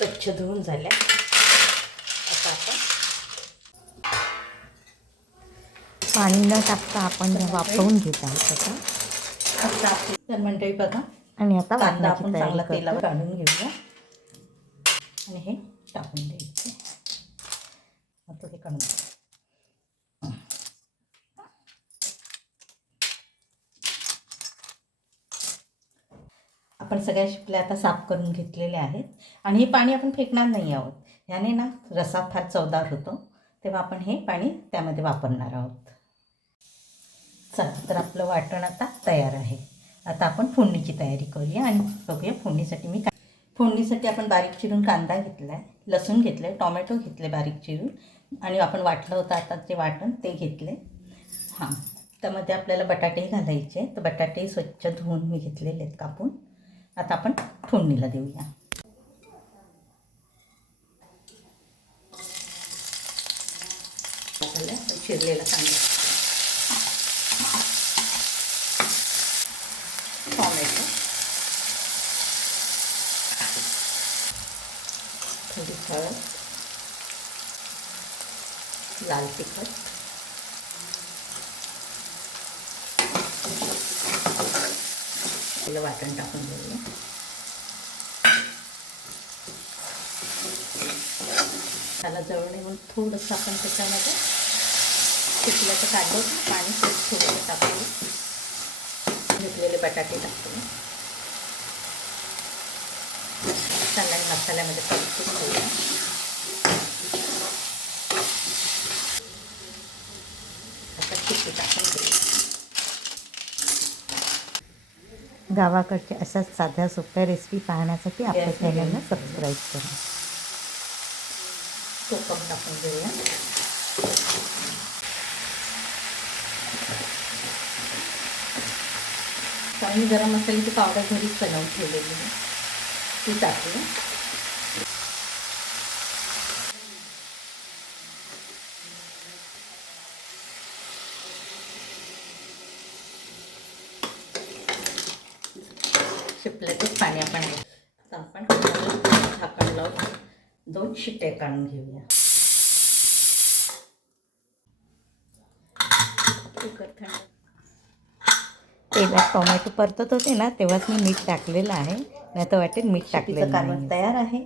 स्वच्छ धुवून झाल्या. आता आपण पाणी न टाकता आपण वाफवून घेत आहोत आता. तर मंडळी बघा, आणि आता कांदा वाटण्याची आपण तयारी चांगला करतो. तेलावर काढून घेऊया आणि हे टाकून द्यायचे. आता हे काढून आपण सगळ्या शिपल्या आता साफ करून घेतलेल्या आहेत. आणि हे पाणी आपण फेकणार नाही आहोत. ह्याने ना रसा फार चवदार होतो, तेव्हा आपण हे पाणी त्यामध्ये वापरणार आहोत. चला, तर आपलं वाटण आता तयार आहे. आता आपण फोडणीची तयारी करूया आणि बघूया फोडणीसाठी मी काय. फोडणीसाठी आपण बारीक चिरून कांदा घेतला आहे, लसूण घेतलं आहे, टोमॅटो घेतले बारीक चिरून आणि आपण वाटलं होतं आता जे वाटण ते घेतले. हां, त्यामध्ये आपल्याला बटाटे घालायचे. तर बटाटे स्वच्छ धुवून मी घेतलेले आहेत कापून. आता आपण फोडणीला देऊया. चिरलेला कांदा, टोमॅटो, थोडी हळद, लाल तिखट, पहिलं वाटण टाकून देऊया. त्याला जवळ येऊन थोडंसं आपण त्याच्यामध्ये शिपल्याचं काढलं पाणी थोडंसं टाकून घेतलेले बटाटे टाकतो. चांगल्या मसाल्यामध्ये परतून घेऊया. आता चिकू टाकून घेऊया. गावाकडच्या अशाच साध्या सोप्या रेसिपी पाहण्यासाठी आपल्या चॅनलला सबस्क्राईब करा. कोकम टाकून घेऊया. मी गरम मसाल्याची पावडर घरीच बनवून ठेवलेली आहे, ती टाकूया. शिपल्याचंच पाणी आपण आता आपण झाकण लावून 2 शिट्ट्या काढून घेऊया. तेलात टोमॅटो परतत होते ना तेव्हाच मी मीठ टाकलेलं आहे, नाही तर वाटेल मीठ टाकलेलं कालवण नाही. तयार आहे.